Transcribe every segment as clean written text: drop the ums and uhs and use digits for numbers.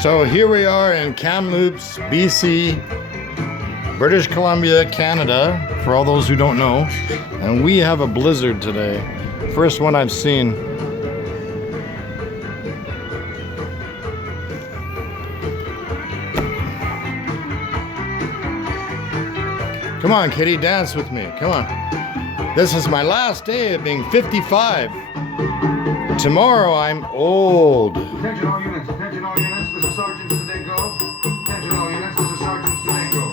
So here we are in Kamloops, BC, British Columbia, Canada, for all those who don't know. And we have a blizzard today. First one I've seen. Come on, kitty, dance with me. Come on. This is my last day of being 55. Tomorrow I'm old. Attention all units, attention all units, this is Sergeant Today Go. Attention all units, this is Sergeant Today Go.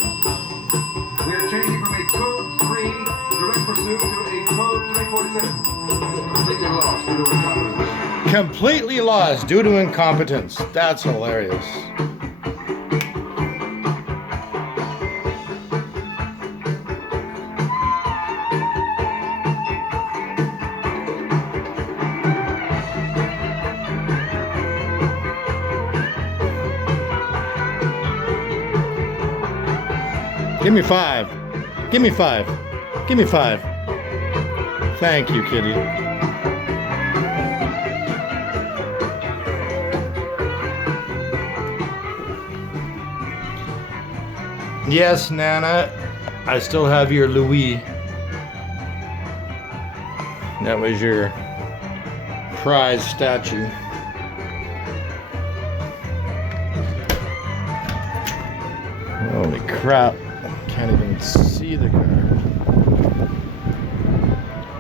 We are changing from a code 3 direct pursuit to a code 347. Completely lost due to incompetence. Completely lost due to incompetence. That's hilarious. Give me 5. Give me 5. Give me 5. Thank you, kitty. Yes, Nana, I still have your Louis. That was your prize statue. Holy crap. Can't even see the car.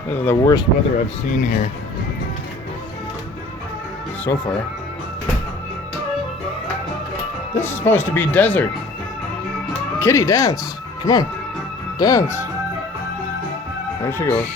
This is the worst weather I've seen here so far. This is supposed to be desert. Kitty, dance. Come on. Dance. There she goes.